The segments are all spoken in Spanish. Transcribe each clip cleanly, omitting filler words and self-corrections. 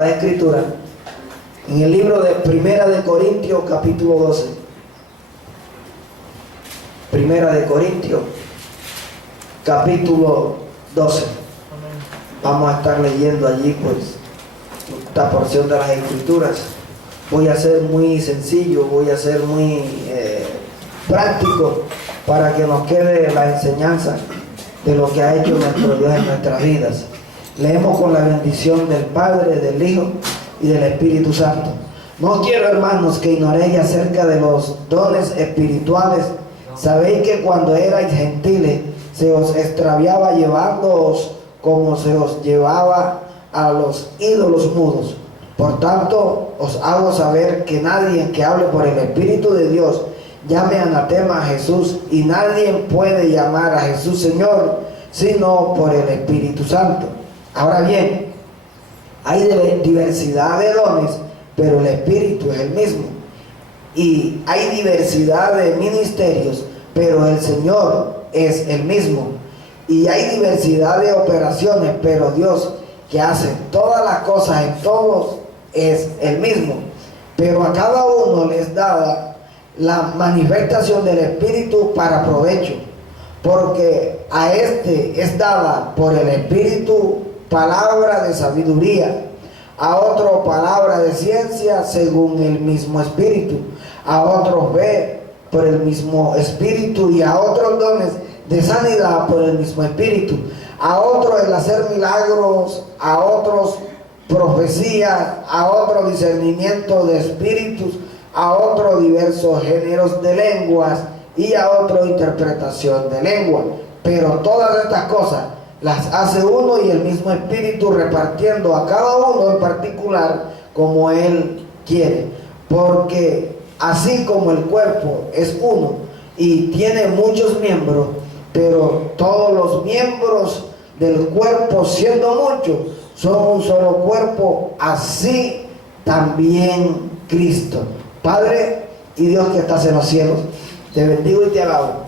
la Escritura en el libro de Primera de Corintios capítulo 12. Primera de Corintios capítulo 12. Vamos a estar leyendo allí pues esta porción de las Escrituras. Voy a ser muy sencillo, voy a ser muy práctico para que nos quede la enseñanza de lo que ha hecho nuestro Dios en nuestras vidas. Leemos con la bendición del Padre, del Hijo y del Espíritu Santo. No quiero, hermanos, que ignoréis acerca de los dones espirituales. Sabéis que cuando erais gentiles se os extraviaba llevándoos como se os llevaba a los ídolos mudos. Por tanto, os hago saber que nadie que hable por el Espíritu de Dios llame anatema a Jesús, y nadie puede llamar a Jesús Señor sino por el Espíritu Santo. Ahora bien, hay diversidad de dones, pero el Espíritu es el mismo. Y hay diversidad de ministerios, pero el Señor es el mismo. Y hay diversidad de operaciones, pero Dios, que hace todas las cosas en todos, es el mismo. Pero a cada uno les da la manifestación del Espíritu para provecho, porque a este es dada por el Espíritu palabra de sabiduría, a otro palabra de ciencia según el mismo Espíritu, a otros fe por el mismo Espíritu, y a otros dones de sanidad por el mismo Espíritu, a otros el hacer milagros, a otros profecía, a otro discernimiento de espíritus, a otros diversos géneros de lenguas, y a otro interpretación de lengua. Pero todas estas cosas las hace uno y el mismo Espíritu, repartiendo a cada uno en particular como Él quiere. Porque así como el cuerpo es uno y tiene muchos miembros, pero todos los miembros del cuerpo, siendo muchos, son un solo cuerpo, así también Cristo. Padre y Dios que estás en los cielos, te bendigo y te alabo.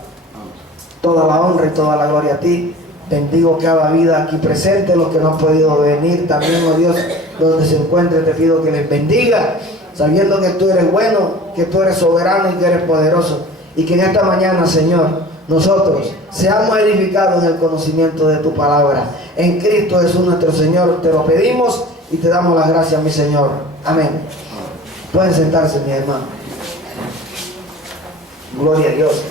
Toda la honra y toda la gloria a ti. Bendigo cada vida aquí presente, los que no han podido venir también, oh Dios, donde se encuentren, te pido que les bendiga, sabiendo que tú eres bueno, que tú eres soberano y que eres poderoso. Y que en esta mañana, Señor, nosotros seamos edificados en el conocimiento de tu palabra. En Cristo Jesús nuestro Señor, te lo pedimos y te damos las gracias, mi Señor. Amén. Pueden sentarse, mi hermano. Gloria a Dios.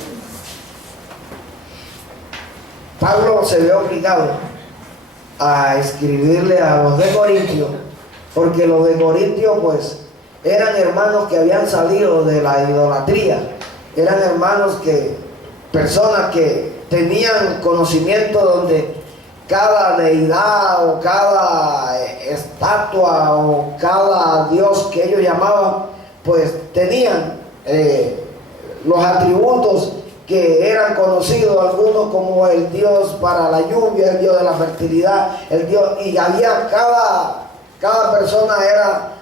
Pablo se ve obligado a escribirle a los de Corintios, porque los de Corintios pues eran hermanos que habían salido de la idolatría, eran hermanos personas que tenían conocimiento donde cada deidad o cada estatua o cada dios que ellos llamaban, pues tenían los atributos que eran conocidos, algunos como el Dios para la lluvia, el Dios de la fertilidad, el Dios, y había cada persona era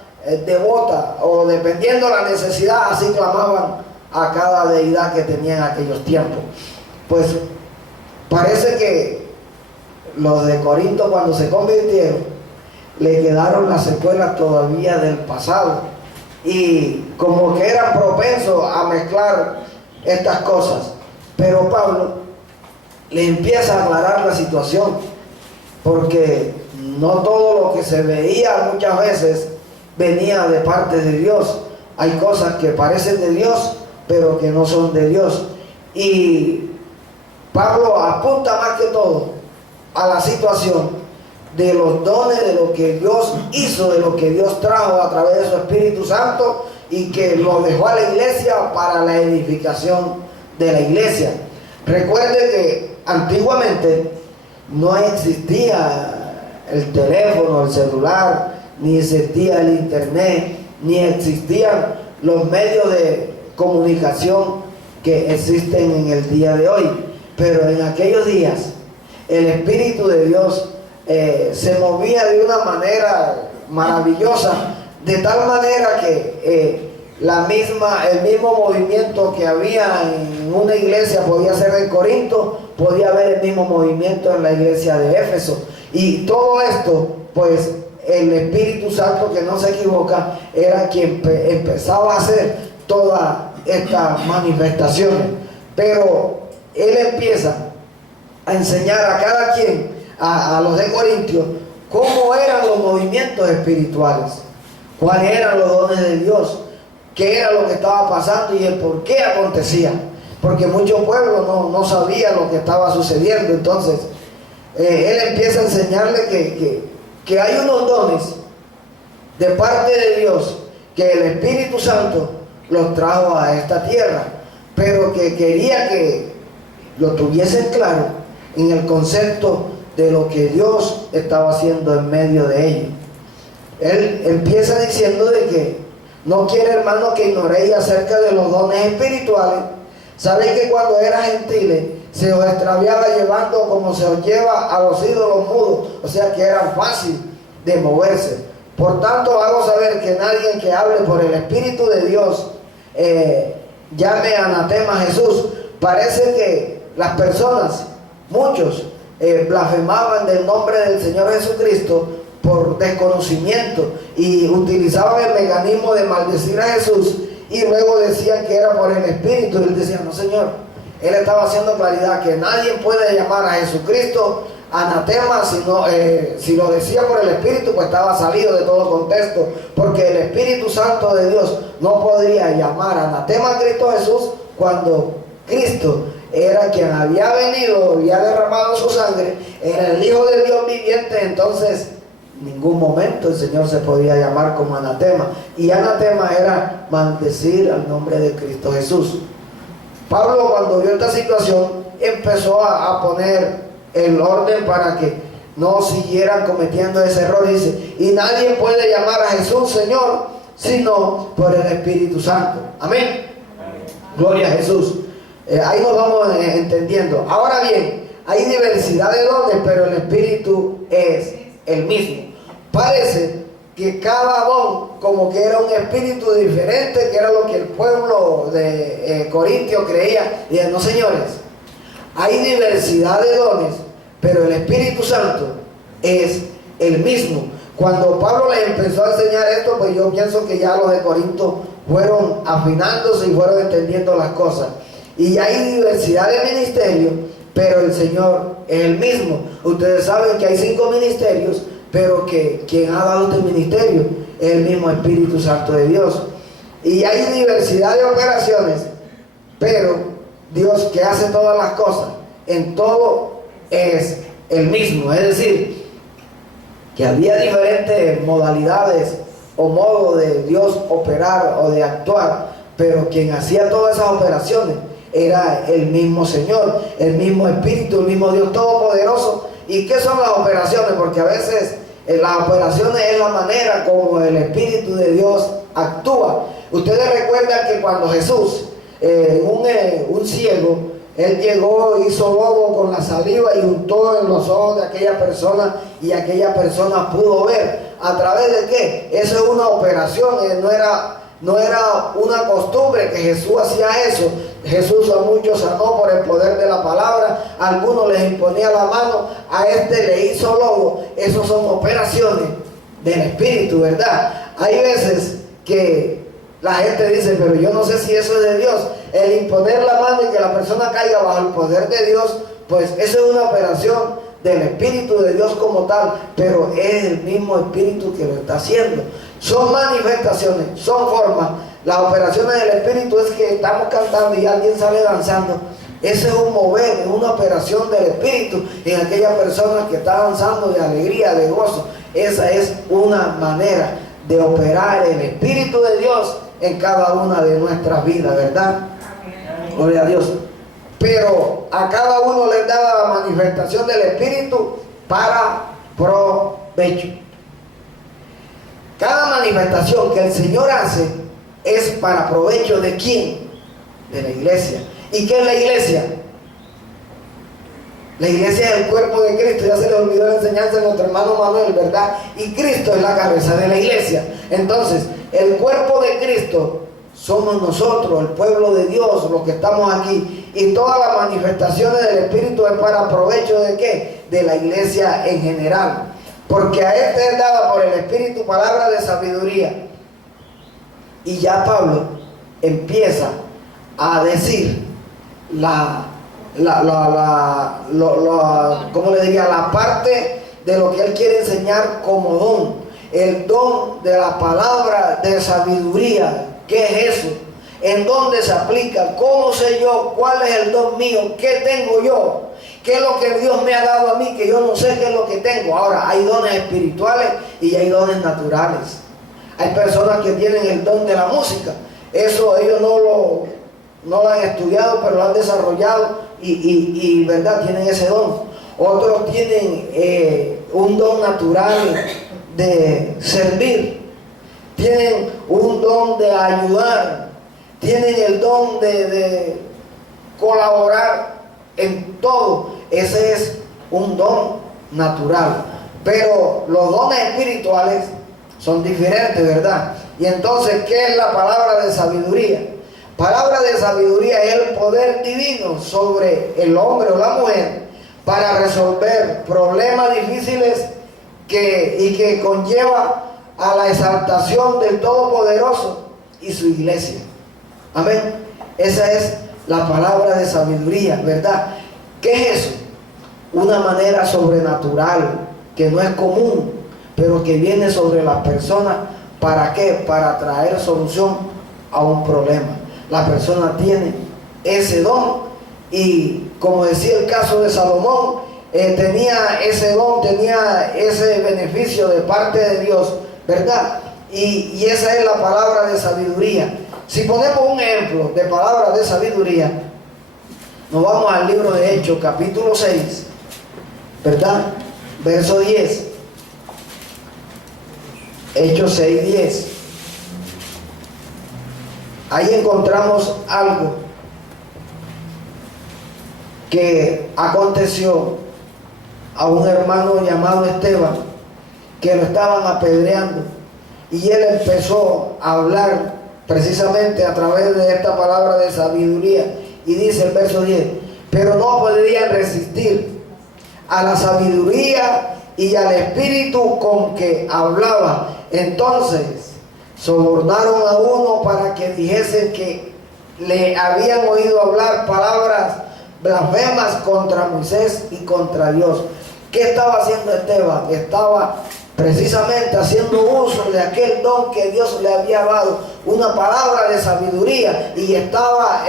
devota, o dependiendo de la necesidad, así clamaban a cada deidad que tenían en aquellos tiempos. Pues parece que los de Corinto, cuando se convirtieron, le quedaron las secuelas todavía del pasado, y como que eran propensos a mezclar estas cosas. Pero Pablo le empieza a aclarar la situación, porque no todo lo que se veía muchas veces venía de parte de Dios. Hay cosas que parecen de Dios, pero que no son de Dios. Y Pablo apunta más que todo a la situación de los dones, de lo que Dios hizo, de lo que Dios trajo a través de su Espíritu Santo, y que lo dejó a la iglesia para la edificación de la iglesia. Recuerde que antiguamente no existía el teléfono, el celular, ni existía el internet, ni existían los medios de comunicación que existen en el día de hoy. Pero en aquellos días el Espíritu de Dios se movía de una manera maravillosa, de tal manera que el mismo movimiento que había en una iglesia podía ser en Corinto, podía haber el mismo movimiento en la iglesia de Éfeso. Y todo esto pues el Espíritu Santo, que no se equivoca, era quien empezaba a hacer todas estas manifestaciones. Pero él empieza a enseñar a cada quien, a los de Corintios, cómo eran los movimientos espirituales, cuáles eran los dones de Dios, qué era lo que estaba pasando y el por qué acontecía. Porque muchos pueblos no sabían lo que estaba sucediendo. Entonces, él empieza a enseñarle que hay unos dones de parte de Dios, que el Espíritu Santo los trajo a esta tierra, pero que quería que lo tuviesen claro en el concepto de lo que Dios estaba haciendo en medio de ellos. Él empieza diciendo de que no quiere, hermano, que ignoréis acerca de los dones espirituales. Sabéis que cuando era gentiles se os extraviaba llevando como se os lleva a los ídolos mudos, o sea que era fácil de moverse. Por tanto hago saber que nadie que hable por el Espíritu de Dios llame anatema a Jesús. Parece que las personas, muchos, blasfemaban del nombre del Señor Jesucristo por desconocimiento y utilizaban el mecanismo de maldecir a Jesús, y luego decían que era por el Espíritu. Y él decía: no, Señor. Él estaba haciendo claridad que nadie puede llamar a Jesucristo anatema, si lo decía por el Espíritu, pues estaba salido de todo contexto, porque el Espíritu Santo de Dios no podría llamar anatema a Cristo Jesús cuando Cristo era quien había venido, había derramado su sangre, era el Hijo de Dios viviente. Entonces en ningún momento el Señor se podía llamar como anatema, y anatema era maldecir al nombre de Cristo Jesús. Pablo, cuando vio esta situación, empezó a poner el orden para que no siguieran cometiendo ese error. Dice: y nadie puede llamar a Jesús Señor sino por el Espíritu Santo. Amén. Gloria a Jesús. Ahí nos vamos entendiendo. Ahora bien, hay diversidad de dones, pero el Espíritu es el mismo. Parece que cada don como que era un espíritu diferente, que era lo que el pueblo de Corintio creía. Y no, señores, hay diversidad de dones, pero el Espíritu Santo es el mismo. Cuando Pablo les empezó a enseñar esto, pues yo pienso que ya los de Corinto fueron afinándose y fueron entendiendo las cosas. Y hay diversidad de ministerios, pero el Señor es el mismo. Ustedes saben que hay 5 ministerios, pero que quien ha dado este ministerio es el mismo Espíritu Santo de Dios. Y hay diversidad de operaciones, pero Dios, que hace todas las cosas, en todo es el mismo. Es decir, que había diferentes modalidades o modos de Dios operar o de actuar, pero quien hacía todas esas operaciones era el mismo Señor, el mismo Espíritu, el mismo Dios Todopoderoso. ¿Y qué son las operaciones? Porque a veces las operaciones es la manera como el Espíritu de Dios actúa. Ustedes recuerdan que cuando Jesús, un ciego, él llegó, hizo lodo con la saliva y untó en los ojos de aquella persona, y aquella persona pudo ver. ¿A través de qué? Eso es una operación, no era una costumbre que Jesús hacía eso. Jesús a muchos sanó por el poder de la palabra, a algunos les imponía la mano, a este le hizo lodo. Esas son operaciones del Espíritu, ¿verdad? Hay veces que la gente dice: pero yo no sé si eso es de Dios. El imponer la mano y que la persona caiga bajo el poder de Dios, pues eso es una operación del Espíritu de Dios como tal, pero es el mismo Espíritu que lo está haciendo. Son manifestaciones, son formas. Las operaciones del Espíritu es que estamos cantando y alguien sale danzando. Ese es un mover, es una operación del Espíritu en aquella persona que está danzando de alegría, de gozo. Esa es una manera de operar el Espíritu de Dios en cada una de nuestras vidas, ¿verdad? Gloria a Dios. Pero a cada uno les da la manifestación del Espíritu para provecho. Cada manifestación que el Señor hace es para provecho ¿de quién? De la iglesia. ¿Y qué es la iglesia? La iglesia es el cuerpo de Cristo. Ya se le olvidó la enseñanza de nuestro hermano Manuel, ¿verdad? Y Cristo es la cabeza de la iglesia. Entonces, el cuerpo de Cristo somos nosotros, el pueblo de Dios, los que estamos aquí. Y todas las manifestaciones del Espíritu es para provecho ¿de qué? De la iglesia en general. porque a este es dada por el Espíritu palabra de sabiduría. Y ya Pablo empieza a decir ¿cómo le diría? La parte de lo que él quiere enseñar como don, el don de la palabra de sabiduría. ¿Qué es eso? ¿En dónde se aplica? ¿Cómo sé yo cuál es el don mío? ¿Qué tengo yo? ¿Qué es lo que Dios me ha dado a mí que yo no sé qué es lo que tengo? Ahora, hay dones espirituales y hay dones naturales. Hay personas que tienen el don de la música. Eso ellos no lo han estudiado, pero lo han desarrollado y verdad, tienen ese don. Otros tienen un don natural de servir. Tienen un don de ayudar. Tienen el don de colaborar en todo. Ese es un don natural. Pero los dones espirituales son diferentes, ¿verdad? Y entonces, ¿qué es la palabra de sabiduría? Palabra de sabiduría es el poder divino sobre el hombre o la mujer para resolver problemas difíciles y que conlleva a la exaltación del Todopoderoso y su iglesia. Amén. Esa es la palabra de sabiduría, ¿verdad? ¿Qué es eso? Una manera sobrenatural que no es común, pero que viene sobre las personas. ¿Para qué? Para traer solución a un problema. La persona tiene ese don y, como decía el caso de Salomón, tenía ese don, tenía ese beneficio de parte de Dios, ¿verdad? Y esa es la palabra de sabiduría. Si ponemos un ejemplo de palabra de sabiduría, nos vamos al libro de Hechos, capítulo 6, ¿verdad? Verso 10. Hechos 6:10. Ahí encontramos algo que aconteció a un hermano llamado Esteban, que lo estaban apedreando, y él empezó a hablar precisamente a través de esta palabra de sabiduría, y dice el verso 10: pero no podían resistir a la sabiduría y al espíritu con que hablaba. Entonces sobornaron a uno para que dijesen que le habían oído hablar palabras blasfemas contra Moisés y contra Dios. ¿Qué estaba haciendo Esteban? Estaba precisamente haciendo uso de aquel don que Dios le había dado, una palabra de sabiduría, y estaba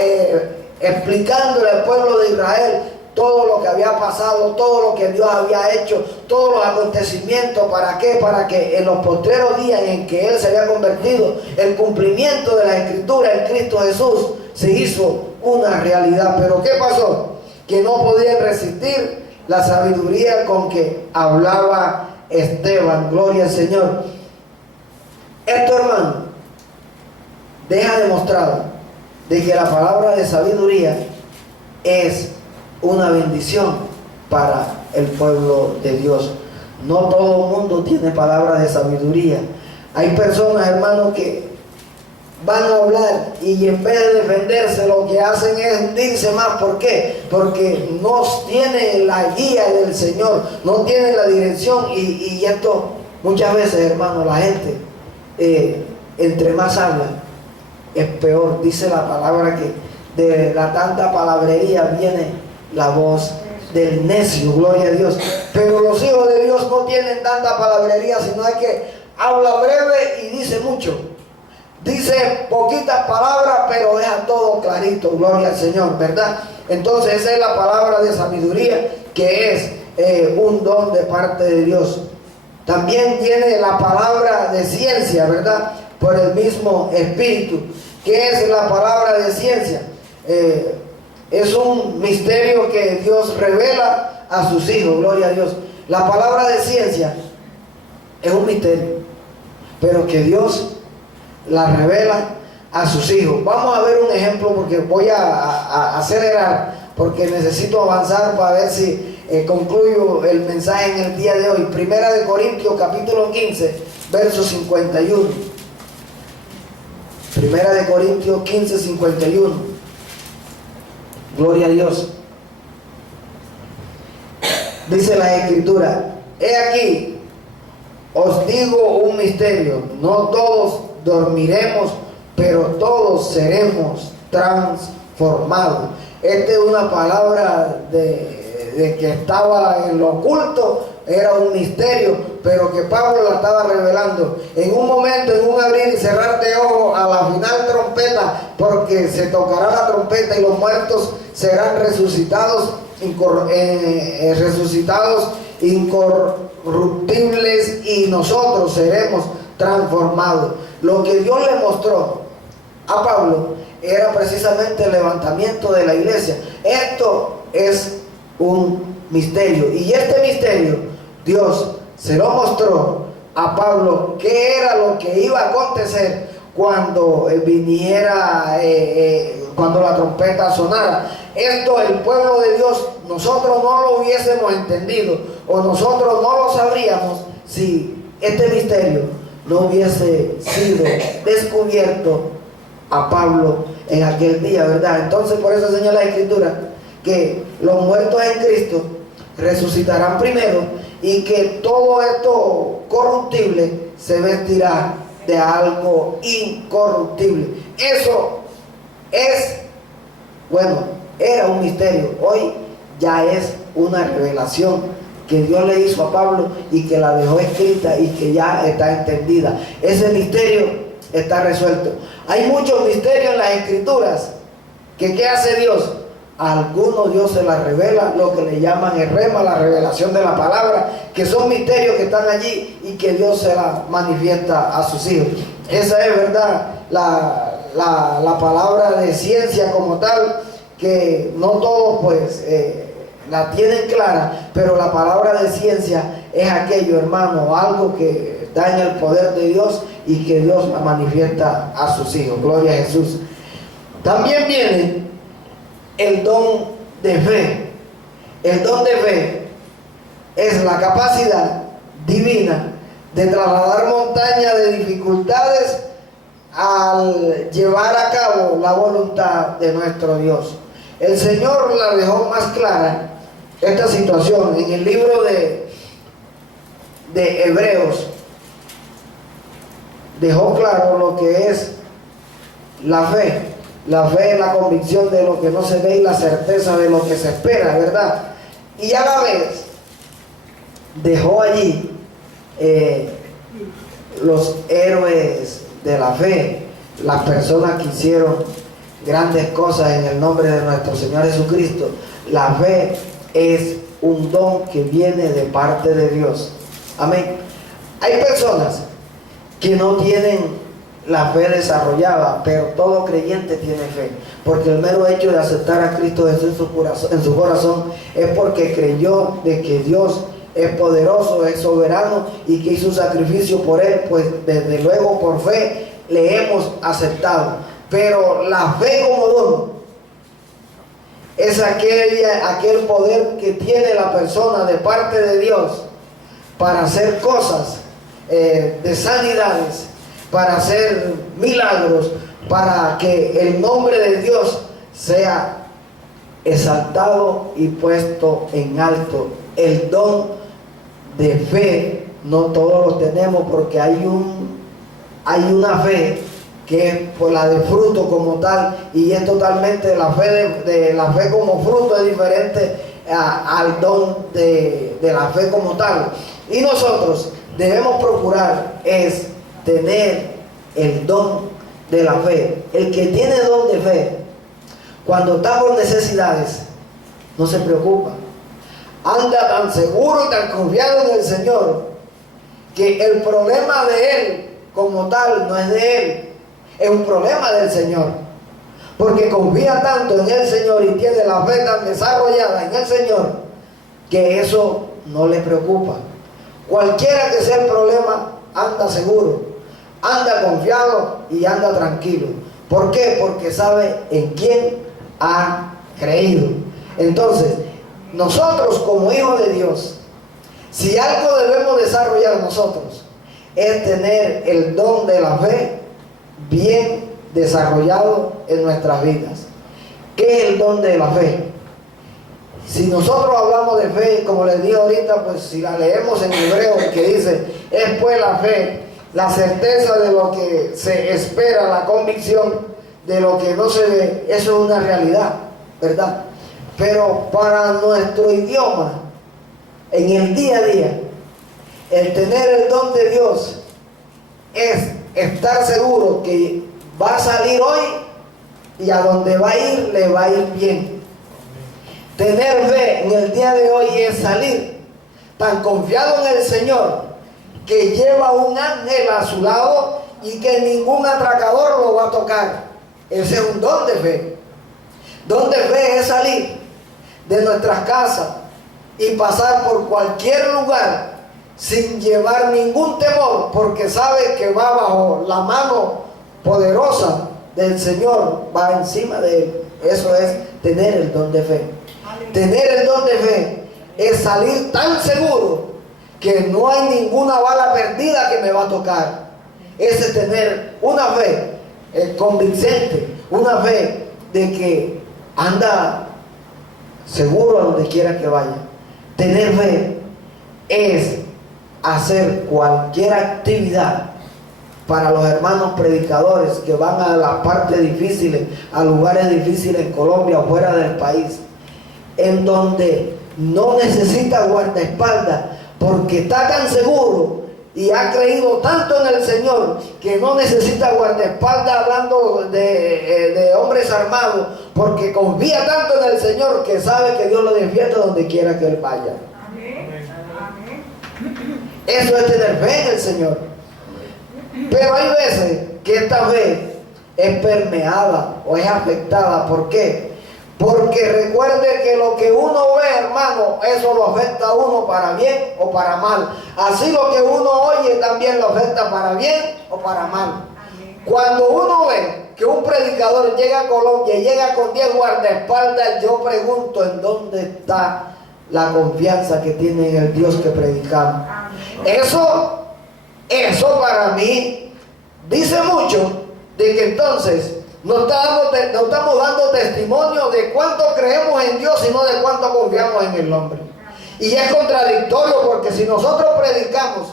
explicándole al pueblo de Israel todo lo que había pasado, todo lo que Dios había hecho, todos los acontecimientos. ¿Para qué? Para que en los postreros días en que Él se había convertido, el cumplimiento de la Escritura en Cristo Jesús se hizo una realidad. Pero ¿qué pasó? Que no podían resistir la sabiduría con que hablaba Esteban. Gloria al Señor. Esto, hermano, deja demostrado de que la palabra de sabiduría es una bendición para el pueblo de Dios. No todo el mundo tiene palabra de sabiduría. Hay personas, hermanos, que van a hablar y en vez de defenderse, lo que hacen es hundirse más. ¿Por qué? Porque no tienen la guía del Señor, no tienen la dirección, y esto muchas veces, hermanos, la gente entre más habla es peor. Dice la palabra que de la tanta palabrería viene la voz del necio. Gloria a Dios. Pero los hijos de Dios no tienen tanta palabrería, sino es que habla breve y dice mucho. Dice poquitas palabras, pero deja todo clarito. Gloria al Señor, ¿verdad? Entonces esa es la palabra de sabiduría, que es un don de parte de Dios. También tiene la palabra de ciencia, ¿verdad? Por el mismo Espíritu. ¿Qué es la palabra de ciencia? Es un misterio que Dios revela a sus hijos. Gloria a Dios. La palabra de ciencia es un misterio, pero que Dios la revela a sus hijos. Vamos a ver un ejemplo, porque voy a acelerar, porque necesito avanzar para ver si concluyo el mensaje en el día de hoy. Primera de Corintios, capítulo 15, verso 51. Primera de Corintios 15, 51. Gloria a Dios. Dice la Escritura: he aquí, os digo un misterio, no todos dormiremos, pero todos seremos transformados. Esta es una palabra de que estaba en lo oculto, era un misterio, pero que Pablo la estaba revelando. En un momento, en un abrir y cerrar de ojos, a la final trompeta, porque se tocará la trompeta y los muertos serán resucitados, incorruptibles, y nosotros seremos transformados. Lo que Dios le mostró a Pablo era precisamente el levantamiento de la iglesia. Esto es un misterio, y este misterio Dios se lo mostró a Pablo, qué era lo que iba a acontecer cuando viniera, cuando la trompeta sonara. Esto el pueblo de Dios, nosotros no lo hubiésemos entendido, o nosotros no lo sabríamos si este misterio no hubiese sido descubierto a Pablo en aquel día, ¿verdad? Entonces por eso señala la Escritura que los muertos en Cristo resucitarán primero, y que todo esto corruptible se vestirá de algo incorruptible. Eso es, bueno, era un misterio, hoy ya es una revelación que Dios le hizo a Pablo y que la dejó escrita y que ya está entendida. Ese misterio está resuelto. Hay muchos misterios en las Escrituras que ¿qué hace Dios? A algunos Dios se las revela, lo que le llaman el rema, la revelación de la palabra, que son misterios que están allí y que Dios se la manifiesta a sus hijos. Esa es, verdad, la palabra de ciencia como tal, que no todos pues la tienen clara, pero la palabra de ciencia es aquello, hermano, algo que está en el poder de Dios y que Dios la manifiesta a sus hijos. Gloria a Jesús. También viene el don de fe. El don de fe es la capacidad divina de trasladar montañas de dificultades al llevar a cabo la voluntad de nuestro Dios. El Señor la dejó más clara esta situación en el libro de Hebreos. Dejó claro lo que es la fe. La fe es la convicción de lo que no se ve y la certeza de lo que se espera, ¿verdad? Y a la vez dejó allí los héroes de la fe, las personas que hicieron grandes cosas en el nombre de nuestro Señor Jesucristo. La fe es un don que viene de parte de Dios. Amén. Hay personas que no tienen la fe desarrollada, pero todo creyente tiene fe, porque el mero hecho de aceptar a Cristo Jesús en su corazón es porque creyó de que Dios es poderoso, es soberano y que hizo un sacrificio por él. Pues desde luego por fe le hemos aceptado. Pero la fe como don es aquel poder que tiene la persona de parte de Dios para hacer cosas de sanidades, para hacer milagros, para que el nombre de Dios sea exaltado y puesto en alto. El don de fe no todos lo tenemos, porque hay una fe que es por la de fruto como tal, y es totalmente la fe como fruto, es diferente al don de la fe como tal. Y nosotros debemos procurar es tener el don de la fe. El que tiene don de fe, cuando está por necesidades, no se preocupa, anda tan seguro y tan confiado en el Señor, que el problema de él como tal no es de él, es un problema del Señor, porque confía tanto en el Señor y tiene la fe tan desarrollada en el Señor, que eso no le preocupa. Cualquiera que sea el problema, anda seguro, anda confiado y anda tranquilo. ¿Por qué? Porque sabe en quién ha creído. Entonces, nosotros como hijos de Dios, si algo debemos desarrollar nosotros, es tener el don de la fe bien desarrollado en nuestras vidas. ¿Qué es el don de la fe? Si nosotros hablamos de fe, como les dije ahorita, pues si la leemos en hebreo, que dice, es pues la fe, la certeza de lo que se espera, la convicción de lo que no se ve, eso es una realidad, ¿verdad? Pero para nuestro idioma, en el día a día, el tener el don de Dios es estar seguro que va a salir hoy y a donde va a ir, le va a ir bien. Tener fe en el día de hoy es salir tan confiado en el Señor que lleva un ángel a su lado y que ningún atracador lo va a tocar. Ese es un don de fe. Don de fe es salir de nuestras casas y pasar por cualquier lugar sin llevar ningún temor, porque sabe que va bajo la mano poderosa del Señor, va encima de él. Eso es tener el don de fe. Tener el don de fe es salir tan seguro que no hay ninguna bala perdida que me va a tocar. Ese es tener una fe convincente, una fe de que anda seguro a donde quiera que vaya. Tener fe es hacer cualquier actividad. Para los hermanos predicadores que van a las partes difíciles, a lugares difíciles en Colombia o fuera del país, en donde no necesita guardaespaldas, porque está tan seguro y ha creído tanto en el Señor que no necesita guardaespaldas, hablando de hombres armados, porque confía tanto en el Señor que sabe que Dios lo defiende donde quiera que él vaya. Eso es tener fe en el Señor. Pero hay veces que esta fe es permeada o es afectada. ¿Por qué? Porque recuerde que lo que uno ve, hermano, eso lo afecta a uno para bien o para mal. Así lo que uno oye también lo afecta para bien o para mal. Cuando uno ve que un predicador llega a Colombia y llega con 10 guardaespaldas, yo pregunto en dónde está la confianza que tiene en el Dios que predicamos. Eso para mí dice mucho de que entonces no estamos dando testimonio de cuánto creemos en Dios, sino de cuánto confiamos en el hombre. Y es contradictorio, porque si nosotros predicamos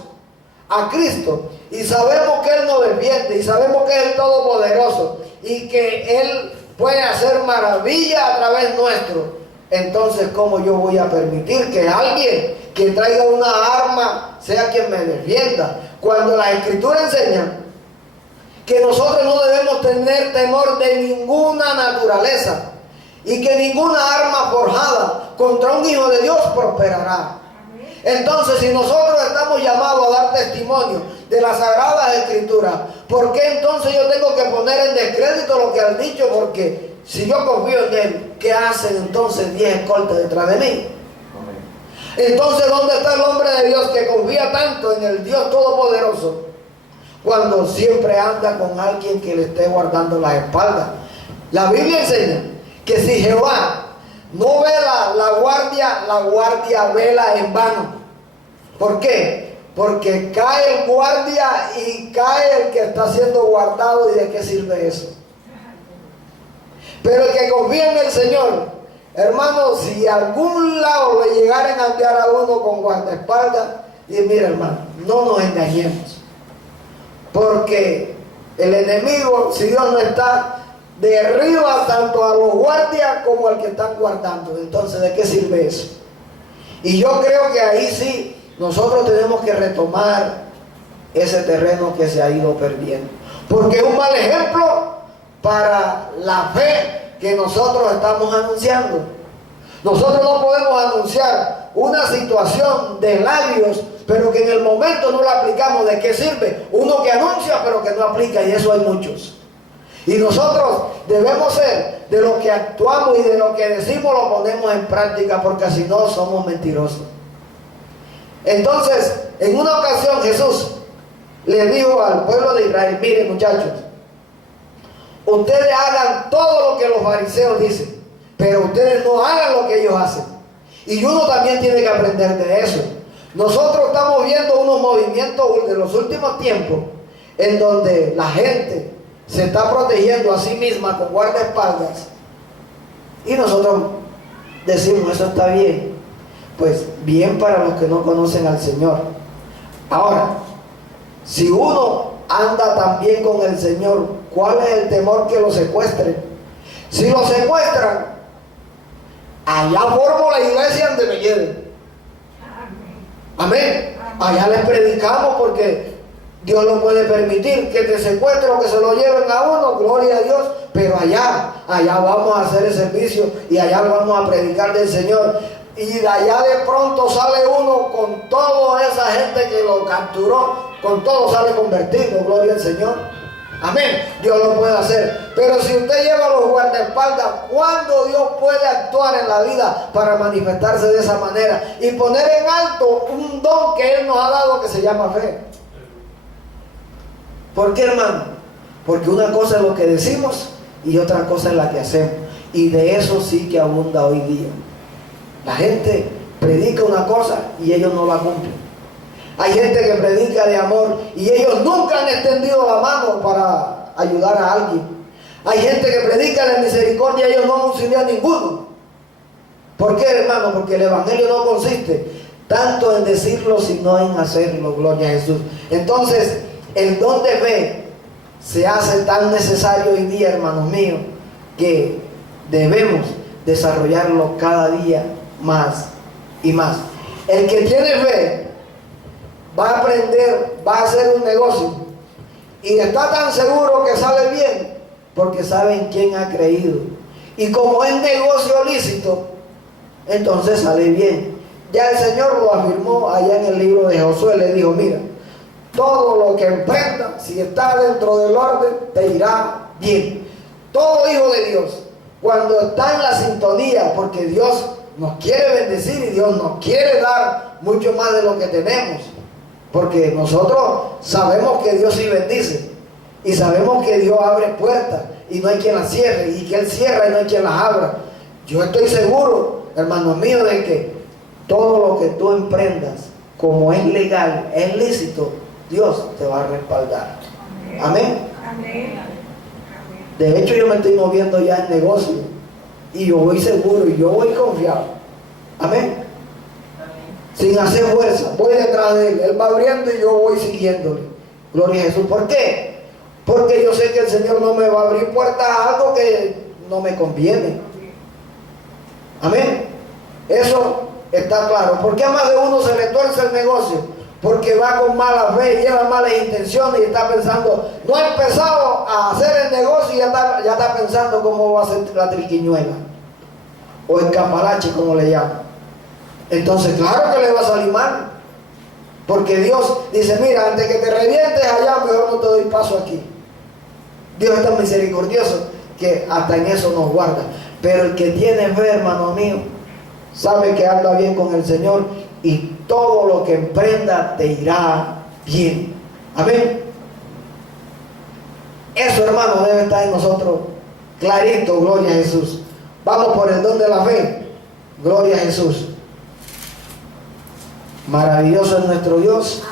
a Cristo y sabemos que Él nos defiende y sabemos que es el Todopoderoso y que Él puede hacer maravillas a través nuestro, entonces ¿cómo yo voy a permitir que alguien que traiga una arma sea quien me defienda? Cuando la Escritura enseña que nosotros no debemos tener temor de ninguna naturaleza y que ninguna arma forjada contra un hijo de Dios prosperará. Entonces, si nosotros estamos llamados a dar testimonio de las Sagradas Escrituras, ¿por qué entonces yo tengo que poner en descrédito lo que han dicho? Porque si yo confío en Él, ¿qué hacen entonces 10 escoltas detrás de mí? Entonces, ¿dónde está el hombre de Dios que confía tanto en el Dios Todopoderoso cuando siempre anda con alguien que le esté guardando las espaldas? La Biblia enseña que si Jehová no vela la guardia vela en vano. ¿Por qué? Porque cae el guardia y cae el que está siendo guardado. ¿Y de qué sirve eso? Pero el que confía en el Señor, hermano, si a algún lado le llegaren a enviar a uno con guardaespaldas, y mira, hermano, no nos engañemos, porque el enemigo, si Dios no está, derriba tanto a los guardias como al que están guardando. Entonces, ¿de qué sirve eso? Y yo creo que ahí sí nosotros tenemos que retomar ese terreno que se ha ido perdiendo, porque es un mal ejemplo para la fe que nosotros estamos anunciando. Nosotros no podemos anunciar una situación de labios, pero que en el momento no la aplicamos. ¿De qué sirve? Uno que anuncia pero que no aplica, y eso hay muchos. Y nosotros debemos ser de lo que actuamos y de lo que decimos lo ponemos en práctica, porque si no somos mentirosos. Entonces, en una ocasión Jesús le dijo al pueblo de Israel: miren, muchachos, ustedes hagan todo lo que los fariseos dicen, pero ustedes no hagan lo que ellos hacen. Y uno también tiene que aprender de eso. Nosotros estamos viendo unos movimientos de los últimos tiempos en donde la gente se está protegiendo a sí misma con guardaespaldas, y nosotros decimos, eso está bien. Pues bien para los que no conocen al Señor. Ahora, si uno anda también con el Señor, ¿cuál es el temor que lo secuestren? Si lo secuestran, allá formo la iglesia donde me lleven. Amén. Allá les predicamos, porque Dios lo puede permitir, que te secuestren o que se lo lleven a uno, gloria a Dios. Pero allá vamos a hacer el servicio y allá vamos a predicar del Señor. Y de allá de pronto sale uno con toda esa gente que lo capturó, con todo sale convertido, gloria al Señor. Amén. Dios lo puede hacer. Pero si usted lleva los guardaespaldas, ¿cuándo Dios puede actuar en la vida para manifestarse de esa manera y poner en alto un don que Él nos ha dado, que se llama fe? ¿Por qué, hermano? Porque una cosa es lo que decimos y otra cosa es la que hacemos. Y de eso sí que abunda hoy día. La gente predica una cosa y ellos no la cumplen. Hay gente que predica de amor y ellos nunca han extendido la mano para ayudar a alguien. Hay gente que predica de misericordia y ellos no auxilian a ninguno. ¿Por qué, hermano? Porque el evangelio no consiste tanto en decirlo, sino en hacerlo, gloria a Jesús. Entonces, el don de fe se hace tan necesario hoy día, hermanos míos, que debemos desarrollarlo cada día más y más. El que tiene fe va a aprender, va a hacer un negocio y está tan seguro que sale bien porque sabe en quién ha creído. Y como es negocio lícito, entonces sale bien. Ya el Señor lo afirmó allá en el libro de Josué. Le dijo, mira, todo lo que emprenda, si está dentro del orden, te irá bien. Todo hijo de Dios, cuando está en la sintonía, porque Dios nos quiere bendecir y Dios nos quiere dar mucho más de lo que tenemos, porque nosotros sabemos que Dios sí bendice y sabemos que Dios abre puertas y no hay quien las cierre, y que Él cierra y no hay quien las abra. Yo estoy seguro, hermanos míos, de que todo lo que tú emprendas, como es legal, es lícito, Dios te va a respaldar. Amén. Amén. De hecho, yo me estoy moviendo ya en negocio y yo voy seguro y yo voy confiado. Amén. Sin hacer fuerza, voy detrás de Él. Él va abriendo y yo voy siguiéndole. Gloria a Jesús. ¿Por qué? Porque yo sé que el Señor no me va a abrir puertas a algo que no me conviene. Amén. Eso está claro. ¿Por qué a más de uno se le tuerce el negocio? Porque va con mala fe, lleva malas intenciones y está pensando, no ha empezado a hacer el negocio y ya está pensando cómo va a ser la triquiñuela o el cambalache, como le llaman. Entonces, claro que le va a salir mal, porque Dios dice, mira, antes que te revientes allá, mejor no te doy paso aquí. Dios es tan misericordioso que hasta en eso nos guarda. Pero el que tiene fe, hermano mío, sabe que anda bien con el Señor y todo lo que emprenda te irá bien. Amén. Eso, hermano, debe estar en nosotros clarito, gloria a Jesús. Vamos por el don de la fe. Gloria a Jesús. Maravilloso es nuestro Dios.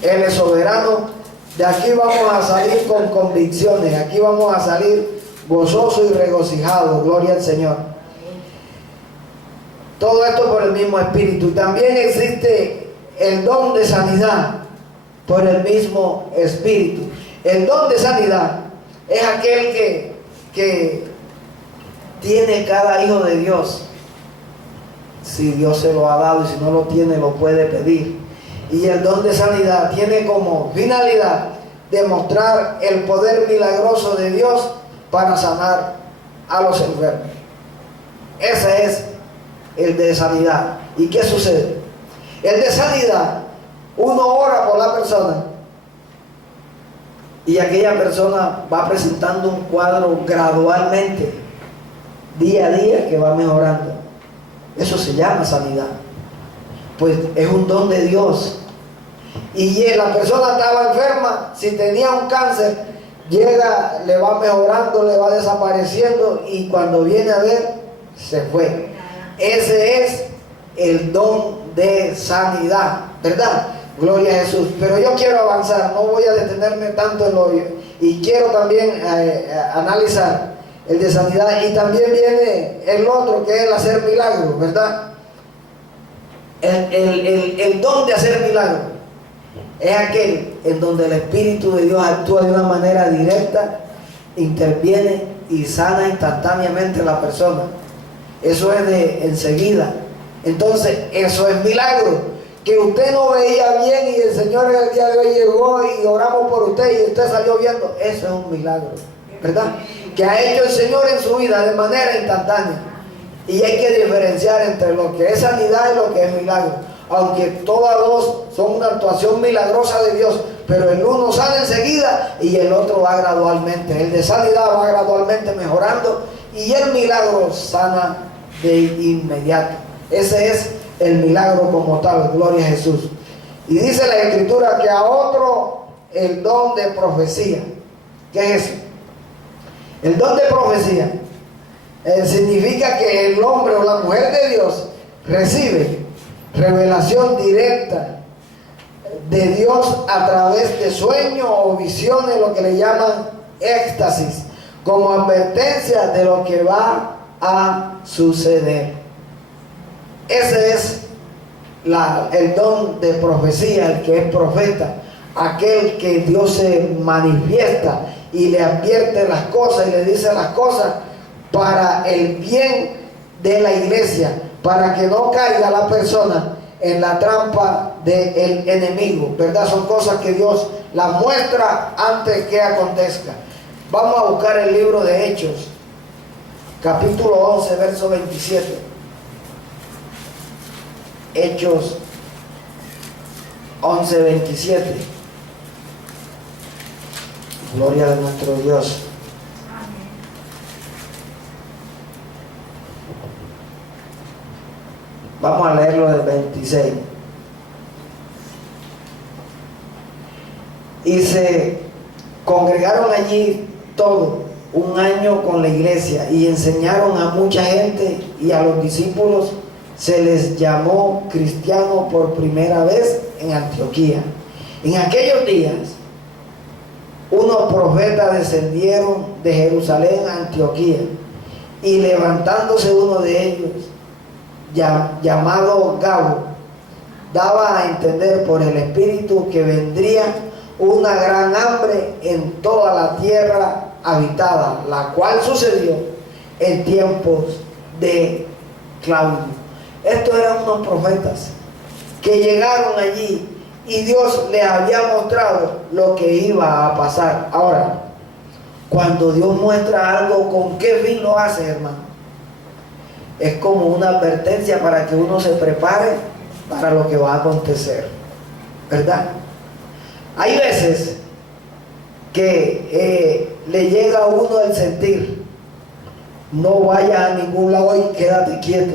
Él es soberano. De aquí vamos a salir con convicciones. Aquí vamos a salir gozosos y regocijados. Gloria al Señor. Todo esto por el mismo Espíritu. También existe el don de sanidad por el mismo Espíritu. El don de sanidad es aquel que tiene cada hijo de Dios. Si Dios se lo ha dado y si no lo tiene, lo puede pedir. Y el don de sanidad tiene como finalidad demostrar el poder milagroso de Dios para sanar a los enfermos. Ese es el de sanidad. ¿Y qué sucede? El de sanidad, uno ora por la persona y aquella persona va presentando un cuadro gradualmente, día a día, que va mejorando. Eso se llama sanidad. Pues es un don de Dios. Y la persona estaba enferma, si tenía un cáncer, llega, le va mejorando, le va desapareciendo y cuando viene a ver, se fue. Ese es el don de sanidad, ¿verdad? Gloria a Jesús. Pero yo quiero avanzar, no voy a detenerme tanto en lo y quiero también analizar el de sanidad. Y también viene el otro, que es el hacer milagros, ¿verdad? El don de hacer milagros es aquel en donde el Espíritu de Dios actúa de una manera directa, interviene y sana instantáneamente a la persona. Eso es de enseguida. Entonces, eso es milagro. Que usted no veía bien y el Señor en el día de hoy llegó y oramos por usted y usted salió viendo. Eso es un milagro, ¿verdad? Que ha hecho el Señor en su vida de manera instantánea. Y hay que diferenciar entre lo que es sanidad y lo que es milagro. Aunque todas dos son una actuación milagrosa de Dios, pero el uno sana enseguida y el otro va gradualmente. El de sanidad va gradualmente mejorando y el milagro sana de inmediato. Ese es el milagro como tal, gloria a Jesús. Y dice la Escritura que a otro el don de profecía. ¿Qué es eso? El don de profecía significa que el hombre o la mujer de Dios recibe revelación directa de Dios a través de sueños o visiones, lo que le llaman éxtasis, como advertencia de lo que va a suceder. Ese es el don de profecía, el que es profeta, aquel que Dios se manifiesta y le advierte las cosas y le dice las cosas para el bien de la iglesia, para que no caiga la persona en la trampa del enemigo, ¿verdad? Son cosas que Dios las muestra antes que acontezca. Vamos a buscar el libro de Hechos, capítulo 11, verso 27. Hechos 11, 27. Gloria a nuestro Dios. Vamos a leerlo del 26. Y se congregaron allí todo un año con la iglesia y enseñaron a mucha gente, y a los discípulos se les llamó cristianos por primera vez en Antioquía. En aquellos días, unos profetas descendieron de Jerusalén a Antioquía, y levantándose uno de ellos, llamado Gabo, daba a entender por el Espíritu que vendría una gran hambre en toda la tierra habitada, la cual sucedió en tiempos de Claudio. Estos eran unos profetas que llegaron allí y Dios les había mostrado lo que iba a pasar. Ahora, cuando Dios muestra algo, ¿con qué fin lo hace, hermano? Es como una advertencia para que uno se prepare para lo que va a acontecer, ¿verdad? Hay veces que le llega a uno el sentir: no vayas a ningún lado y quédate quieto.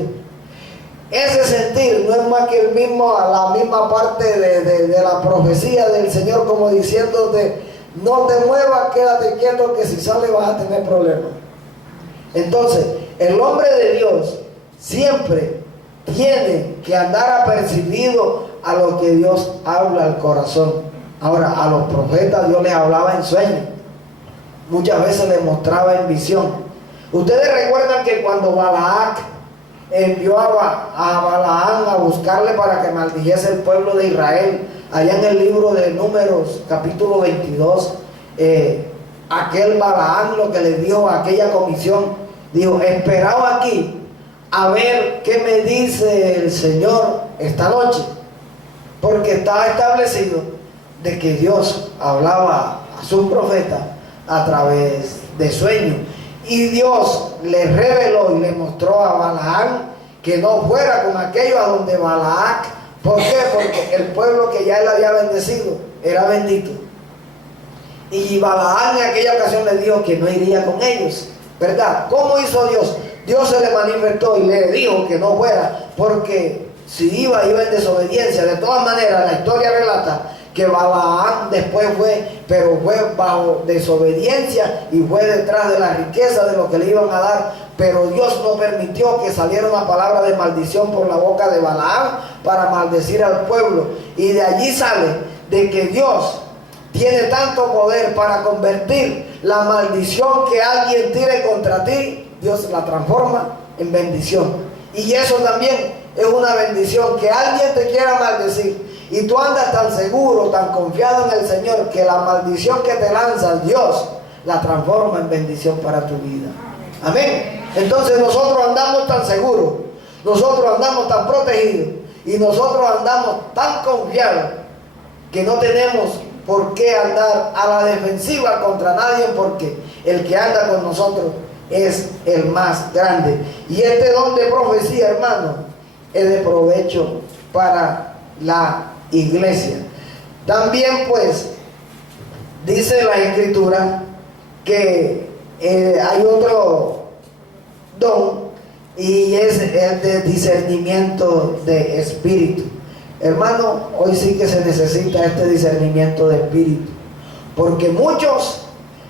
Ese sentir no es más que la misma parte de la profecía del Señor, como diciéndote: no te muevas, quédate quieto, que si sales vas a tener problemas. Entonces, el hombre de Dios siempre tiene que andar apercibido a lo que Dios habla al corazón. Ahora, a los profetas Dios les hablaba en sueños, muchas veces les mostraba en visión. Ustedes recuerdan que cuando Balac envió a Balaán a buscarle para que maldijese el pueblo de Israel, allá en el libro de Números, capítulo 22, aquel Balaán lo que le dio a aquella comisión, dijo: esperaos aquí a ver qué me dice el Señor esta noche, porque estaba establecido de que Dios hablaba a sus profetas a través de sueños. Y Dios le reveló y le mostró a Balaán que no fuera con aquello a donde Balac. ¿Por qué? Porque el pueblo que ya él había bendecido era bendito. Y Balaán en aquella ocasión le dijo que no iría con ellos, ¿verdad? ¿Cómo hizo Dios? Dios se le manifestó y le dijo que no fuera, porque si iba en desobediencia. De todas maneras, la historia relata que Balaán después fue bajo desobediencia y fue detrás de la riqueza de lo que le iban a dar, pero Dios no permitió que saliera una palabra de maldición por la boca de Balaán para maldecir al pueblo. Y de allí sale de que Dios tiene tanto poder para convertir la maldición que alguien tire contra ti, Dios la transforma en bendición. Y eso también es una bendición, que alguien te quiera maldecir y tú andas tan seguro, tan confiado en el Señor, que la maldición que te lanza Dios la transforma en bendición para tu vida. Amén. Entonces nosotros andamos tan seguros, nosotros andamos tan protegidos y nosotros andamos tan confiados que no tenemos por qué andar a la defensiva contra nadie, porque el que anda con nosotros es el más grande. Y este don de profecía, hermano, es de provecho para la iglesia. También pues dice la Escritura que hay otro don, y es el de discernimiento de espíritu. Hermano, hoy sí que se necesita este discernimiento de espíritu, porque muchos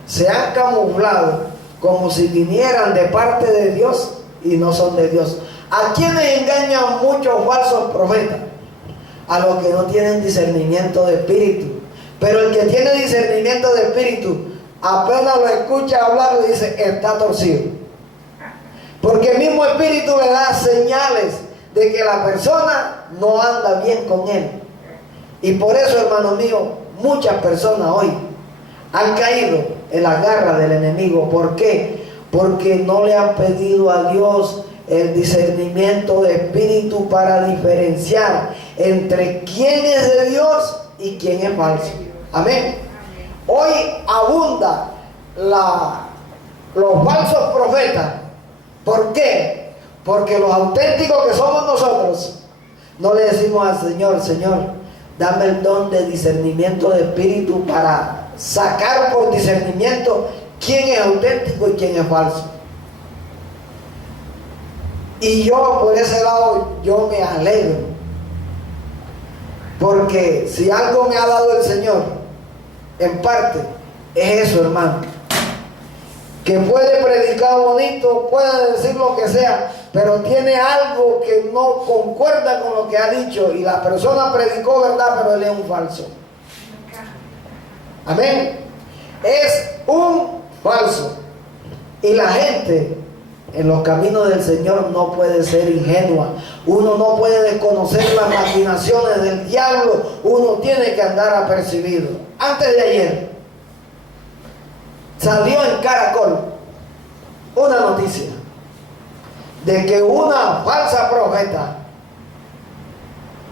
se han camuflado como si vinieran de parte de Dios y no son de Dios. ¿A quienes engañan muchos falsos profetas? A los que no tienen discernimiento de espíritu. Pero el que tiene discernimiento de espíritu, apenas lo escucha hablar, le dice, está torcido. Porque el mismo espíritu le da señales de que la persona no anda bien con él. Y por eso, hermano mío, muchas personas hoy han caído en las garras del enemigo. ¿Por qué? Porque no le han pedido a Dios el discernimiento de espíritu para diferenciar entre quién es de Dios y quién es falso. Amén. Hoy abunda los falsos profetas. ¿Por qué? Porque los auténticos que somos nosotros no le decimos al Señor, Señor, dame el don de discernimiento de espíritu para sacar por discernimiento quién es auténtico y quién es falso. Y yo por ese lado yo me alegro, porque si algo me ha dado el Señor, en parte es eso, hermano, que puede predicar bonito, puede decir lo que sea, pero tiene algo que no concuerda con lo que ha dicho, y la persona predicó verdad, pero él es un falso. Amén. Es un falso. Y la gente en los caminos del Señor no puede ser ingenua. Uno no puede desconocer las maquinaciones del diablo. Uno tiene que andar apercibido. Antes de ayer salió en Caracol una noticia de que una falsa profeta,